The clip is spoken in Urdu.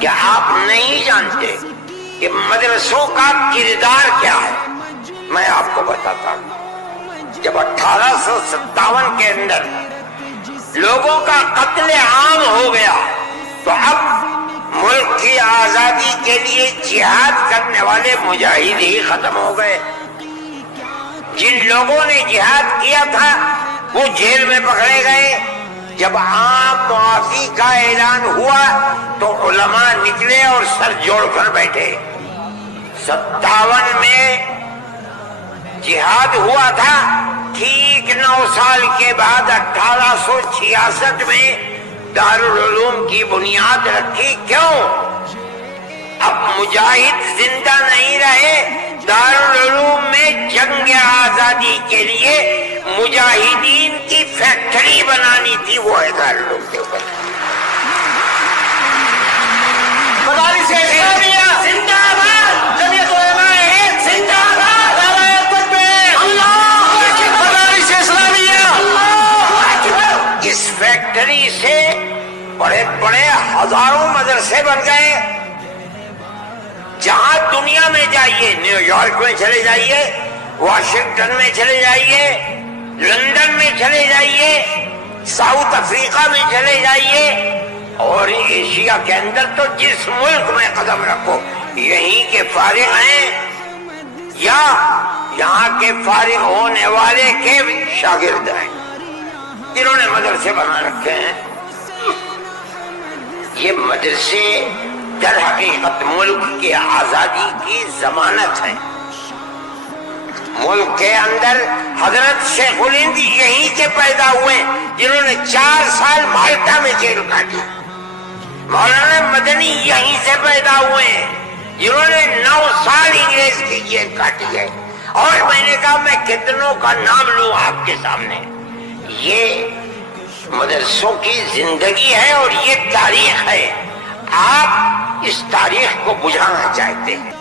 کہ آپ نہیں جانتے کہ مدرسوں کا کردار کیا ہے۔ میں آپ کو بتاتا ہوں، جب 1857 کے اندر لوگوں کا قتل عام ہو گیا تو اب ملک کی آزادی کے لیے جہاد کرنے والے مجاہد ہی ختم ہو گئے۔ جن لوگوں نے جہاد کیا تھا وہ جیل میں پکڑے گئے۔ جب عام معافی کا اعلان ہوا تو علماء نکلے اور سر جوڑ کر بیٹھے۔ 57 میں جہاد ہوا تھا، ٹھیک 9 سال کے بعد 1866 میں دارالعلوم کی بنیاد رکھی۔ کیوں؟ اب مجاہد زندہ نہیں رہے، دارالعلوم میں جنگ آزادی کے لیے مجاہدین کی فیکٹری بنانی تھی، وہ ہے دارالعلوم کے اوپر۔ مدارس اسلامیہ زندہ باد، جمعیت علماء ہند زندہ باد، نعرہ تکبیر، اللہ اکبر، مدارس اسلامیہ، اللہ اکبر۔ اس فیکٹری سے بڑے بڑے ہزاروں مدرسے بن گئے۔ جہاں دنیا میں جائیے، نیو یارک میں چلے جائیے، واشنگٹن میں چلے جائیے، لندن میں چلے جائیے، ساؤتھ افریقہ میں چلے جائیے، اور ایشیا کے اندر تو جس ملک میں قدم رکھو یہیں کے فارغ ہیں یا یہاں کے فارغ ہونے والے کے شاگرد ہیں، جنہوں نے مدرسے بنا رکھے ہیں۔ یہ مدرسے در حقیقت ملک کی آزادی کی ضمانت ہے۔ ملک کے اندر حضرت شیخ الہند یہیں کے پیدا ہوئے جنہوں نے 4 سال مالٹا میں جیل کاٹی۔ مولانا مدنی یہیں سے پیدا ہوئے ہیں جنہوں نے 9 سال انگریز کی جیل کاٹی ہے۔ اور میں نے کہا میں کتنوں کا نام لوں آپ کے سامنے۔ یہ مدرسوں کی زندگی ہے اور یہ تاریخ ہے۔ آپ اس تاریخ کو بجھانا چاہتے ہیں۔